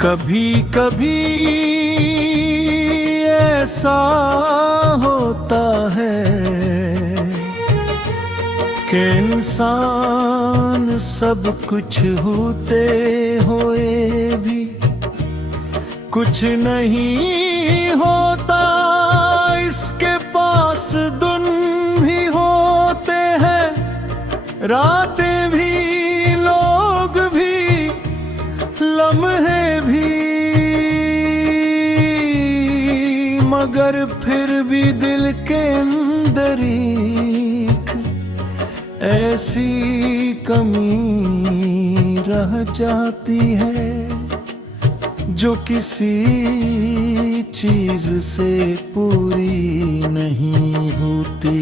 कभी कभी ऐसा होता है कि इंसान सब कुछ होते हुए भी कुछ नहीं होता। इसके पास दिन भी होते हैं, रातें भी, लोग भी, लम्हे भी, मगर फिर भी दिल के अंदर एक ऐसी कमी रह जाती है जो किसी चीज से पूरी नहीं होती।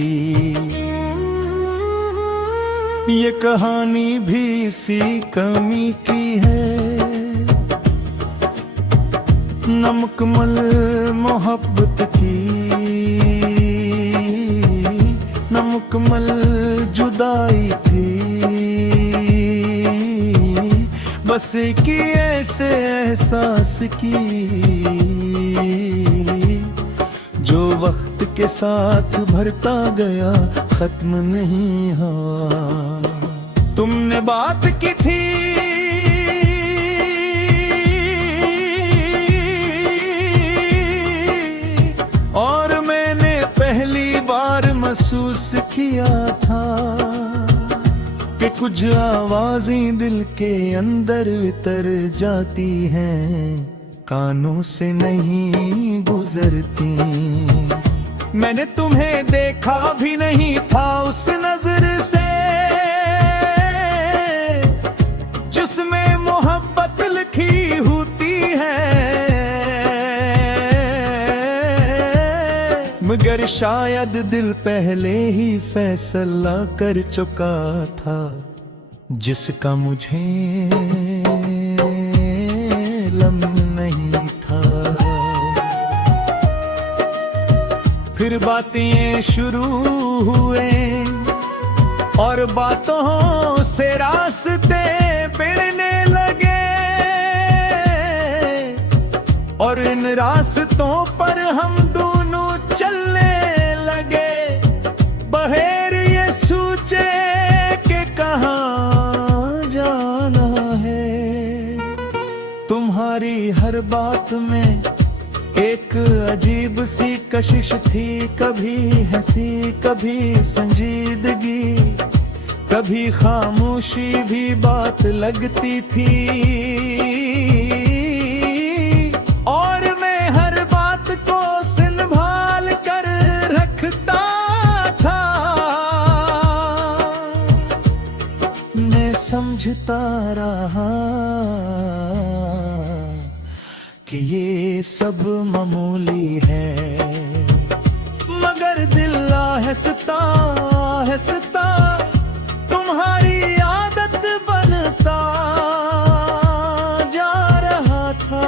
ये कहानी भी इसी कमी की है, न मुकम्मल मोहब्बत की, न मुकम्मल जुदाई थी, बस एक ऐसे एहसास की जो वक्त के साथ भरता गया, खत्म नहीं हुआ। तुमने बात की थी और मैंने पहली बार महसूस किया था कि कुछ आवाजें दिल के अंदर उतर जाती हैं, कानों से नहीं गुजरती। मैंने तुम्हें देखा भी नहीं था उस नजर से जिसमें मोहब्बत लिखी होती है, मगर शायद दिल पहले ही फैसला कर चुका था जिसका मुझे इल्म नहीं था। फिर बातें शुरू हुए और बातों से रास्ते बिड़ने लगे और इन रास्तों पर हम दोनों चलने लगे, बगैर ये सोचे कि कहाँ जाना है। तुम्हारी हर बात में एक अजीब सी कशिश थी, कभी हंसी कभी संजीदगी, कभी खामोशी भी बात लगती थी और मैं हर बात को संभाल कर रखता था। मैं समझता रहा कि ये सब मामूली है, मगर दिल आहिस्ता आहिस्ता तुम्हारी आदत बनता जा रहा था।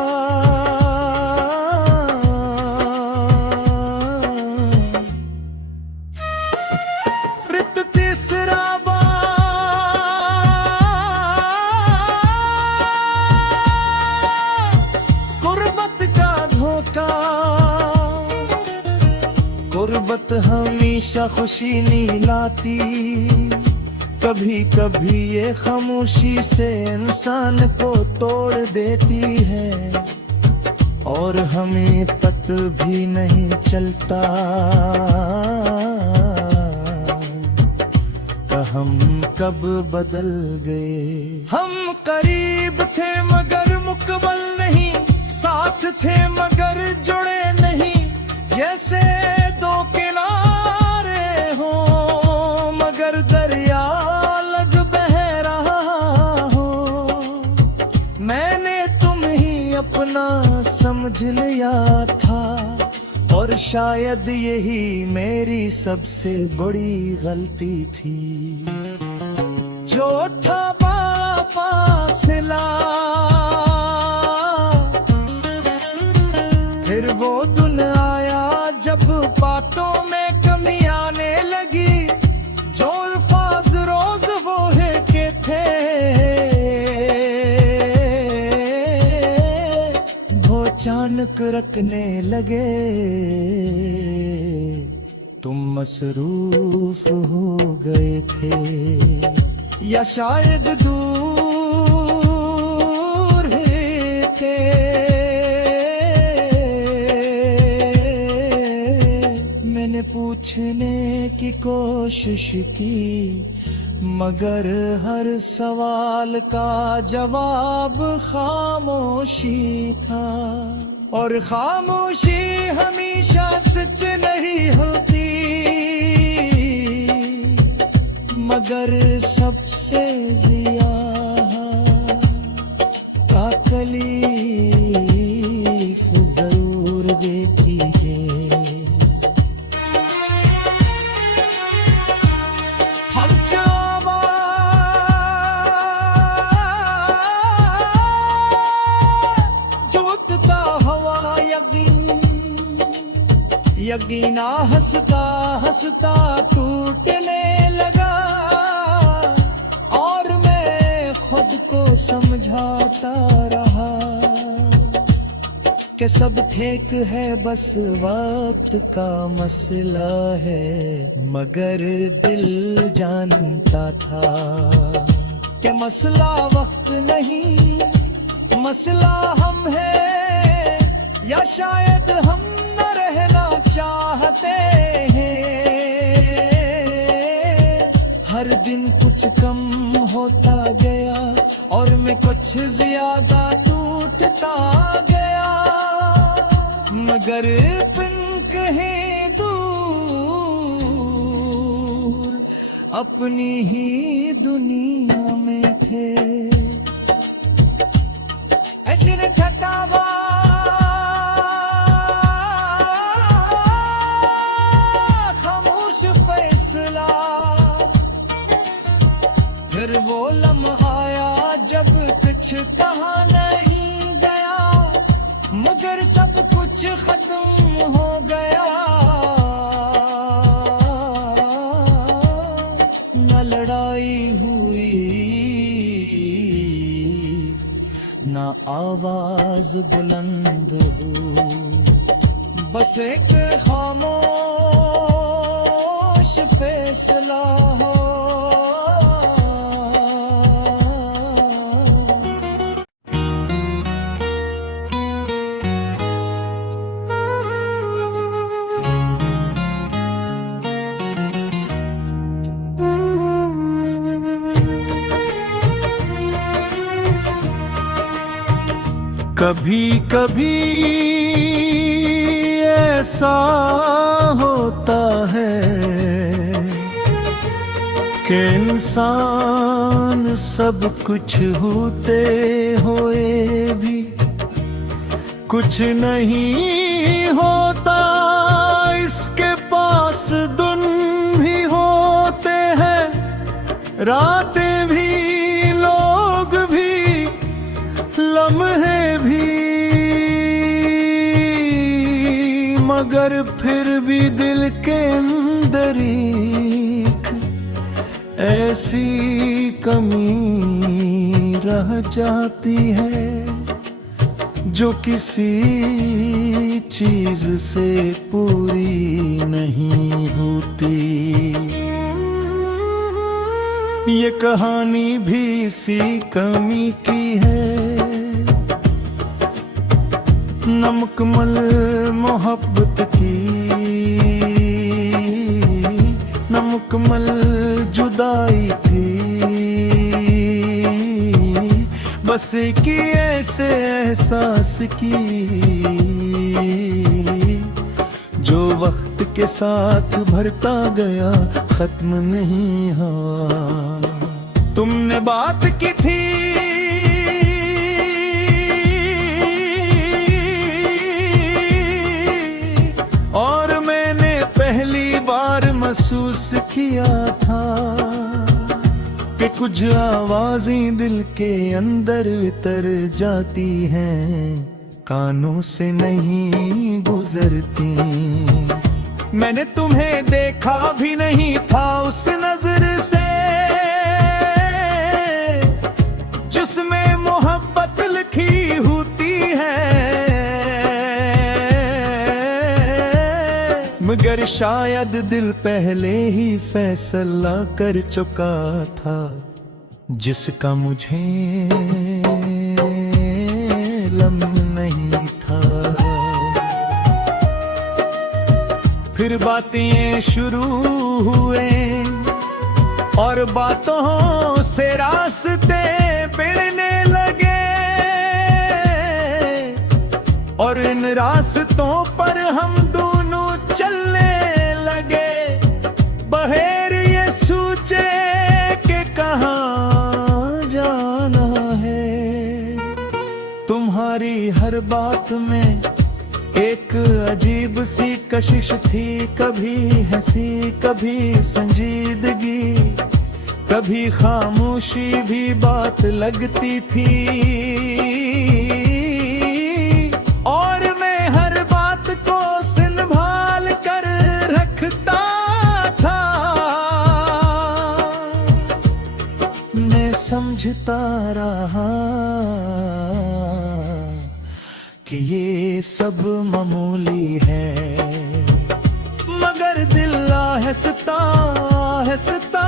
रित तीसरा गुर्बत हमेशा खुशी नहीं लाती, कभी कभी ये खामोशी से इंसान को तोड़ देती है और हमें पता भी नहीं चलता कि हम कब बदल गए। हम करीब थे मगर मुकम्मल नहीं, साथ थे मगर जुड़े नहीं, जैसे दो किनारे हो मगर दरिया लग बह रहा हो। मैंने तुम ही अपना समझ लिया था और शायद यही मेरी सबसे बड़ी गलती थी। जो था फासला फिर वो दिन आया जब बातों में कमी आने लगी, जो अल्फाज रोज वो है के थे अचानक रखने लगे, तुम मसरूफ हो गए थे या शायद दूर ही थे। मैंने पूछने की कोशिश की मगर हर सवाल का जवाब खामोशी था, और खामोशी हमेशा सच नहीं होती, मगर सबसे ज्यादा तकलीफ जरूर देती है। हम यकीना हंसता हंसता टूटने लगा, और मैं खुद को समझाता रहा कि सब ठीक है, बस वक्त का मसला है। मगर दिल जानता था कि मसला वक्त नहीं, मसला हम है, या शायद हम न रहना चाहते हैं। हर दिन कुछ कम होता गया और मैं कुछ ज्यादा टूटता गया, मगर बिन कहे दूर अपनी ही दुनिया में थे। ऐसे ने छटावा फिर वो लम्हा आया जब कुछ कहा नहीं गया, मगर सब कुछ खत्म हो गया। न लड़ाई हुई न आवाज बुलंद हुई, बस एक खामोश फैसला हो। कभी कभी ऐसा होता है कि इंसान सब कुछ होते हुए भी कुछ नहीं होता। इसके पास दिन भी होते हैं, रातें भी, लोग भी, लम्हे भी, मगर फिर भी दिल के अंदर एक ऐसी कमी रह जाती है जो किसी चीज से पूरी नहीं होती। ये कहानी भी इसी कमी की है, न मुकम्मल मोहब्बत की, न मुकम्मल जुदाई थी, बस की ऐसे एहसास की जो वक्त के साथ भरता गया, खत्म नहीं हुआ। तुमने बात की थी और मैंने पहली बार महसूस किया था कि कुछ आवाजें दिल के अंदर उतर जाती हैं, कानों से नहीं गुजरती। मैंने तुम्हें देखा भी नहीं था उस नजर से जिसमें मोहब्बत लिखी होती है। मगर शायद दिल पहले ही फैसला कर चुका था, जिसका मुझे इल्म नहीं था। फिर बातें शुरू हुए और बातों से रास्ते बिड़ने लगे, और इन रास्तों पर हम दोनों चलने लगे। बहेर ये सोचे कि कहाँ जाना है। तुम्हारी हर बात में एक अजीब सी कशिश थी, कभी हंसी कभी संजीदगी, कभी खामोशी भी बात लगती थी। और मैं हर बात को संभाल कर रखता था। मैं समझता रहा कि ये सब मामूली है, मगर दिल आहिस्ता आहिस्ता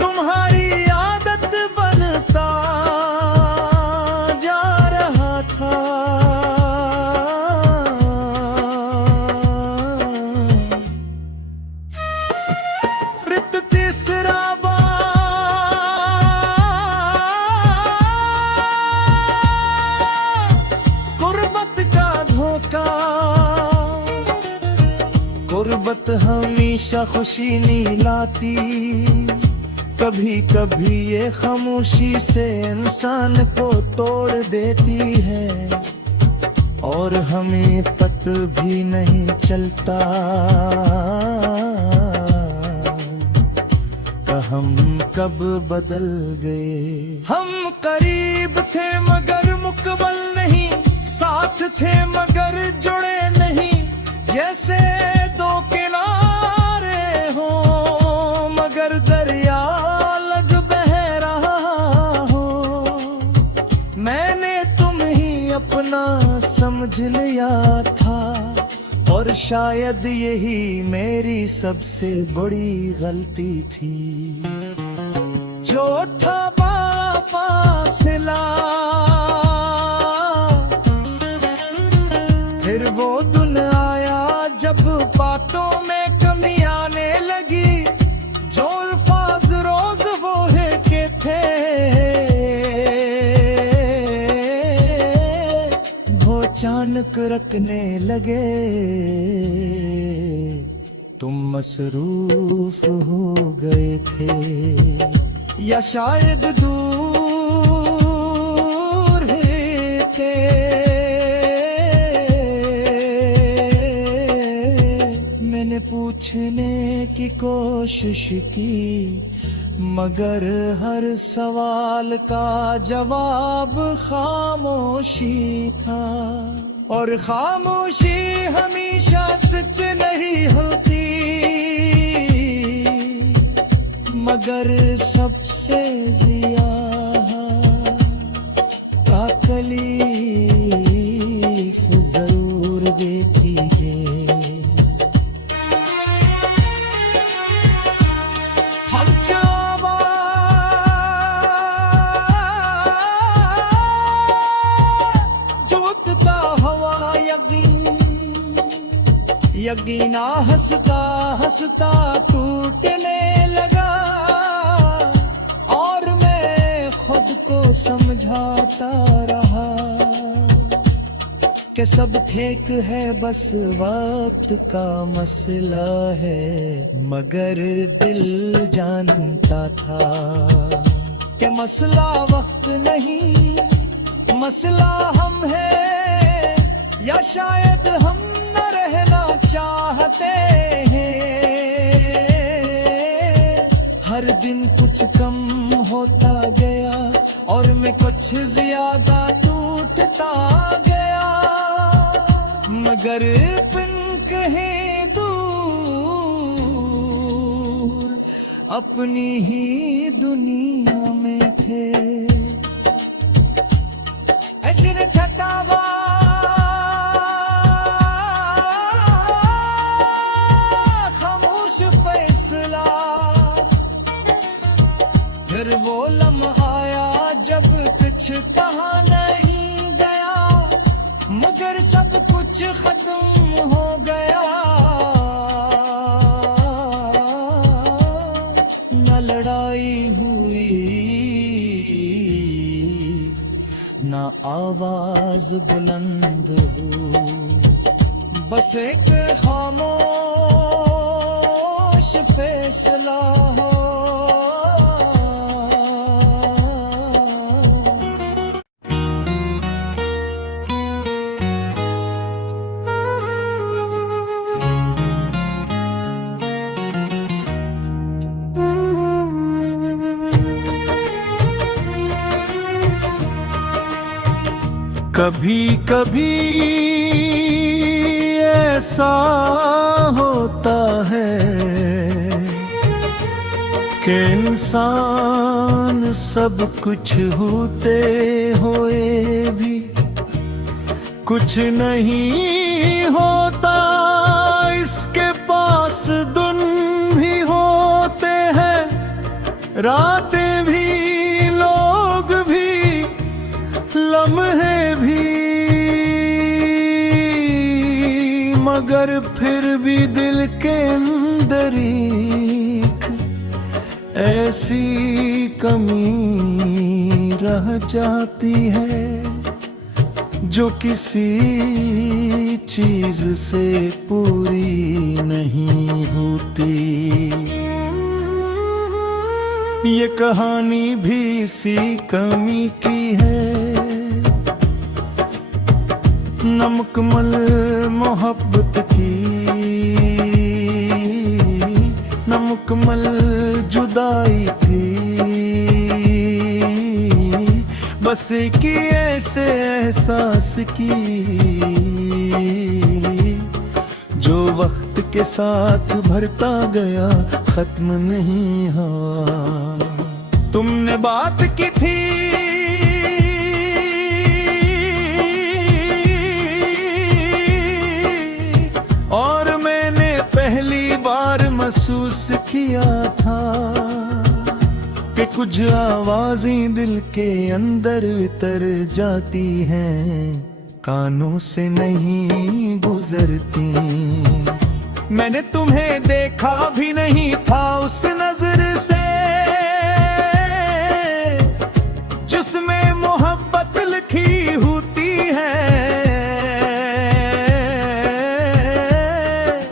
तुम्हारी आदत बनता जा रहा था। रित तीसरा गुर्बत हमेशा खुशी नहीं लाती, कभी कभी ये खामोशी से इंसान को तोड़ देती है। और हमें पता भी नहीं चलता कि हम कब बदल गए। हम करीब थे मगर मुकम्मल नहीं, साथ थे मगर जुड़े नहीं। जैसे दो किनारे हो मगर दरिया लग बह रहा हो। मैंने तुम ही अपना समझ लिया था, और शायद यही मेरी सबसे बड़ी गलती थी। जो था फासला फिर वो दिन आया जब बातों में कमी आने लगी। जो अल्फाज रोज वो है के थे वो अचानक रखने लगे। तुम मसरूफ हो गए थे या शायद दूर थे। मैंने पूछने की कोशिश की मगर हर सवाल का जवाब खामोशी था। और खामोशी हमेशा सच नहीं होती, मगर सबसे ज्यादा तकलीफ जरूर देती है। यकीना हंसता हंसता टूटने लगा, और मैं खुद को समझाता रहा कि सब ठीक है, बस वक्त का मसला है। मगर दिल जानता था कि मसला वक्त नहीं, मसला हम है या शायद हम न रहना चाहते हैं। हर दिन कुछ कम होता गया और मैं कुछ ज्यादा टूटता गया। मगर बिन कहे दूर अपनी ही दुनिया में थे। ऐसी ने छटावा कुछ खत्म हो गया, न लड़ाई हुई न आवाज बुलंद हो, बस एक खामोश फैसला हो। कभी कभी ऐसा होता है कि इंसान सब कुछ होते हुए भी कुछ नहीं होता, इसके पास दिन भी होते हैं, रातें भी, लोग भी, लम्हे भी, मगर फिर भी दिल के अंदर एक ऐसी कमी रह जाती है जो किसी चीज से पूरी नहीं होती। ये कहानी भी इसी कमी की है, न मुकम्मल मोहब्बत की, न मुकम्मल जुदाई थी, बस की ऐसे एहसास की जो वक्त के साथ भरता गया, खत्म नहीं हुआ। तुमने बात की थी और मैंने पहली बार महसूस किया था कि कुछ आवाजें दिल के अंदर उतर जाती हैं, कानों से नहीं गुजरती। मैंने तुम्हें देखा भी नहीं था उस नजर से जिसमें मोहब्बत लिखी होती है,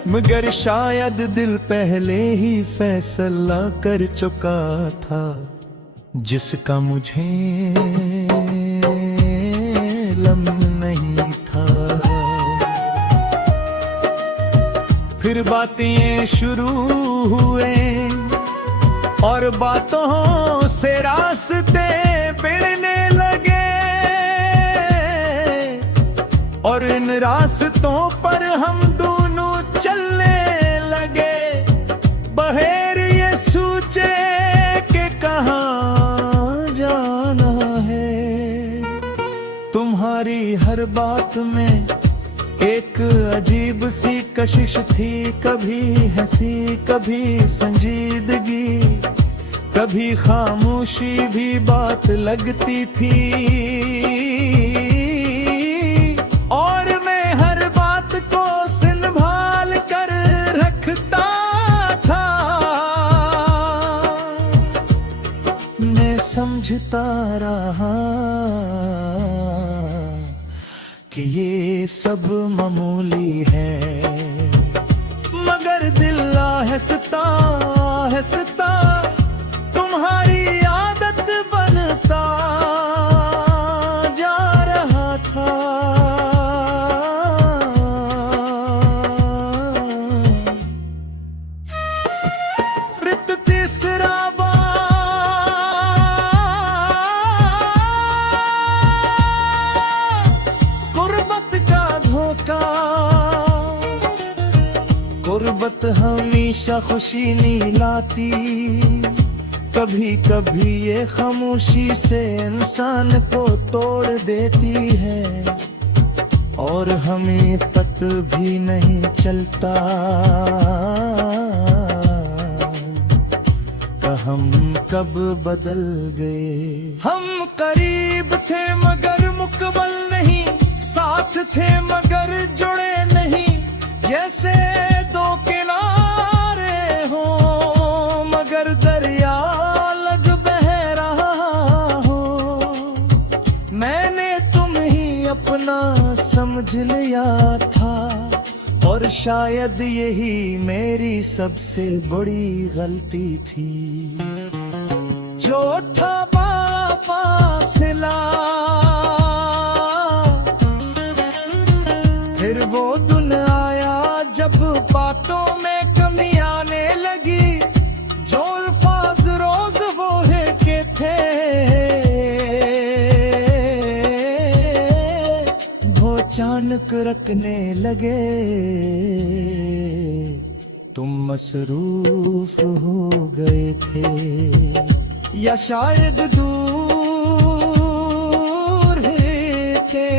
मगर शायद दिल पहले ही फैसला कर चुका था जिसका मुझे इल्म नहीं था। फिर बातें शुरू हुए और बातों से रास्ते फिरने लगे और इन रास्तों पर हम दोनों चलने लगे, बगैर ये सोचे कि कहाँ जाना है। तुम्हारी हर बात में एक अजीब सी कशिश थी, कभी हंसी कभी संजीदगी, कभी खामोशी भी बात लगती थी और मैं हर बात को संभाल कर रखता था। मैं समझता रहा कि ये सब मामूली है, मगर दिल आहिस्ता आहिस्ता तुम्हारी आदत बनता जा रहा था। रित तीसरा गुर्बत हमेशा खुशी नहीं लाती, कभी कभी ये खामोशी से इंसान को तोड़ देती है और हमें पता भी नहीं चलता कि हम कब बदल गए। हम करीब थे मगर मुकम्मल नहीं, साथ थे मगर जुड़े अपना समझ लिया था, और शायद यही मेरी सबसे बड़ी गलती थी। जो था फासला, फिर वो दिन आया जब बातों में कमी आने लगी। जो अल्फाज रोज वो है के थे, वो अचानक रखने लगे। तुम मसरूफ हो गए थे, या शायद दूर थे।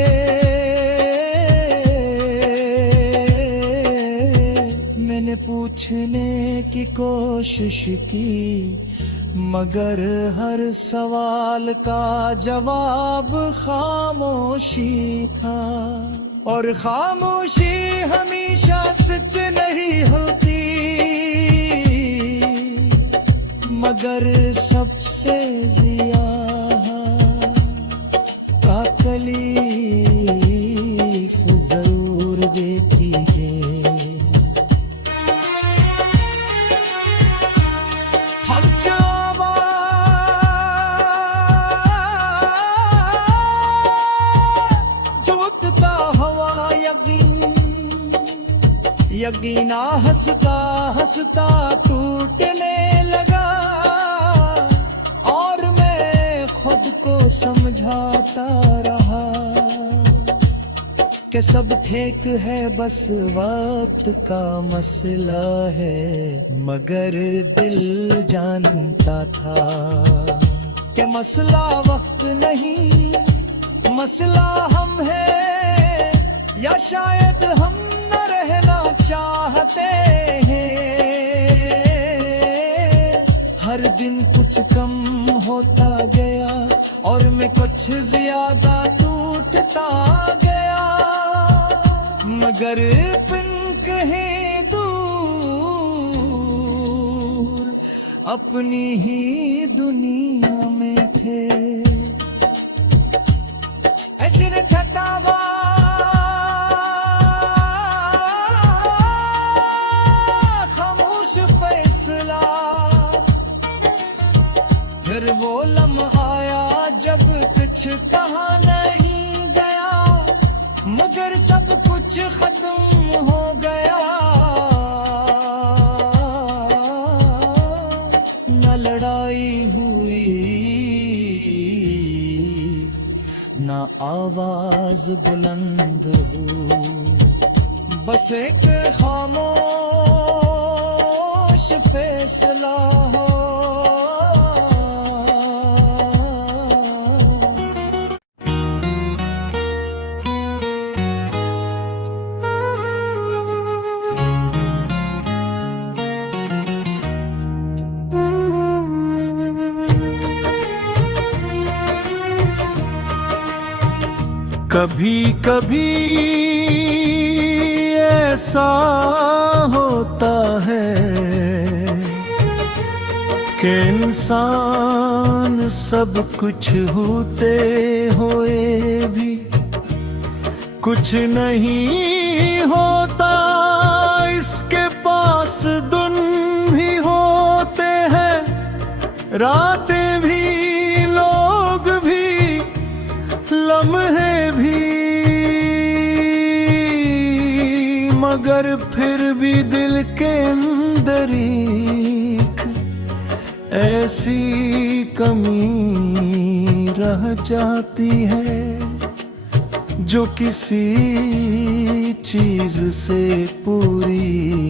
मैंने पूछने की कोशिश की, मगर हर सवाल का जवाब खामोशी था। और खामोशी हमेशा सच नहीं होती, मगर सबसे ज्यादा तकलीफ जरूर देती है। हम चावा जोतता हवा यकीना हंसता हंसता टूटने लगा। और मैं खुद को समझाता रहा कि सब ठीक है, बस वक्त का मसला है। मगर दिल जानता था कि मसला वक्त नहीं, मसला हम है, या शायद हम न रहना चाहते हैं। हर दिन कुछ कम होता गया, और मैं कुछ ज्यादा टूटता गया। मगर बिन कहे दूर अपनी ही दुनिया में थे। ऐसे न छटावा खामोश फैसला, फिर वो लम्हा आया जब कुछ कहा नहीं गया। मगर सब कुछ खत्म हो गया, न लड़ाई हुई न आवाज बुलंद हो, बस एक खामोश फैसला हो। कभी कभी ऐसा होता है कि इंसान सब कुछ होते हुए भी कुछ नहीं होता। इसके पास दिन भी होते हैं, रातें भी, लोग भी, लम्हे भी, मगर फिर भी दिल के अंदर एक ऐसी कमी रह जाती है जो किसी चीज से पूरी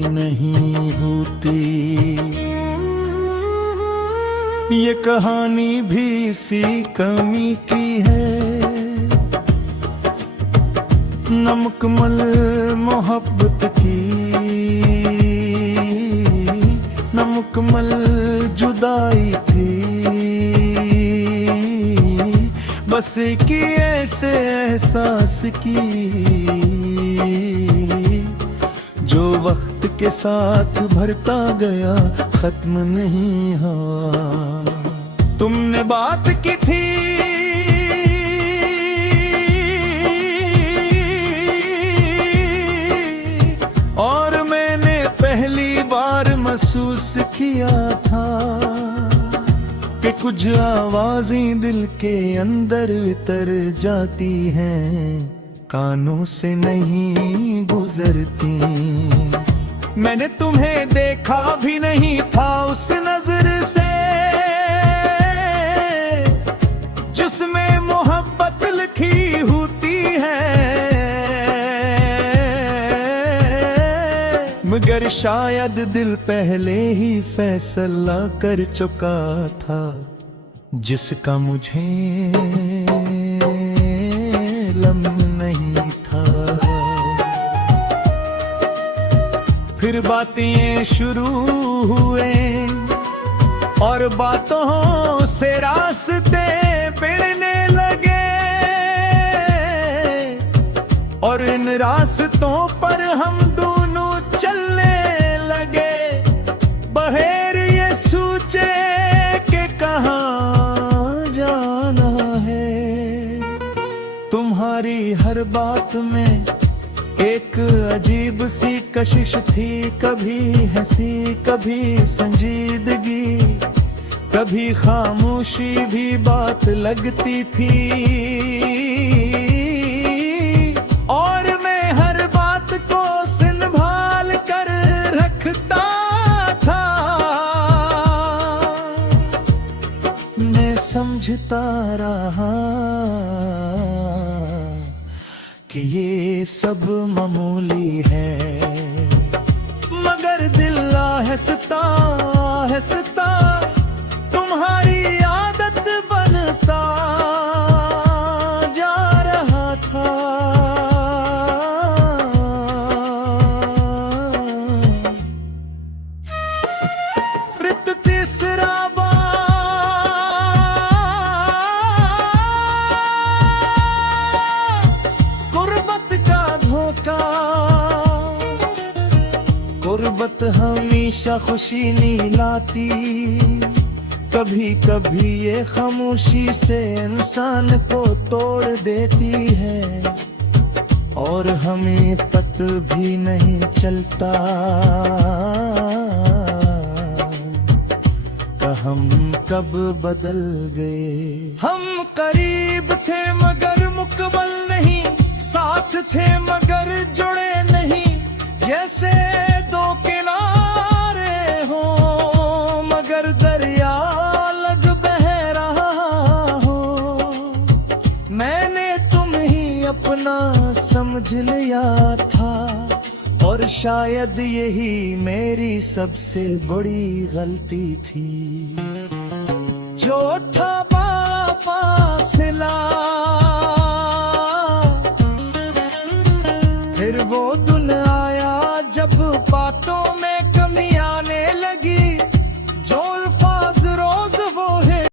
नहीं होती। ये कहानी भी इसी कमी की है, नमुकम्मल मोहब्बत की, नमुकम्मल जुदाई थी। बस की ऐसे एहसास की जो वक्त के साथ भरता गया, खत्म नहीं हुआ। तुमने बात की थी किया था कि कुछ आवाजें दिल के अंदर उतर जाती हैं, कानों से नहीं गुजरती। मैंने तुम्हें देखा भी नहीं था उस नजर से जिसमें मोहब्बत लिखी होती है, मगर शायद दिल पहले ही फैसला कर चुका था जिसका मुझे इल्म नहीं था। फिर बातें शुरू हुए और बातों से रास्ते बिड़ने लगे, और इन रास्तों पर हम दोनों चलने लगे। बहेर ये सोचे कि कहाँ जाना है। तुम्हारी हर बात में एक अजीब सी कशिश थी, कभी हंसी कभी संजीदगी, कभी खामोशी भी बात लगती थी। और मैं हर बात को संभाल कर रखता था। मैं समझता रहा कि ये सब मामूली है, मगर दिल आहिस्ता आहिस्ता तुम्हारी आदत बनता जा रहा था। रित तीसरा गुर्बत का धोखा, गुर्बत हमेशा खुशी नहीं लाती। कभी कभी ये खामोशी से इंसान को तोड़ देती है, और हमें पता भी नहीं चलता कि हम कब बदल गए। हम करीब थे मगर मुकबल नहीं, साथ थे मगर जुड़े नहीं। जैसे दो किनारे हो मगर दरिया लग बह रहा हो। मैंने तुम ही अपना समझ लिया था, और शायद यही मेरी सबसे बड़ी गलती थी। जो था फासला फिर वो दिन आया जब बातों में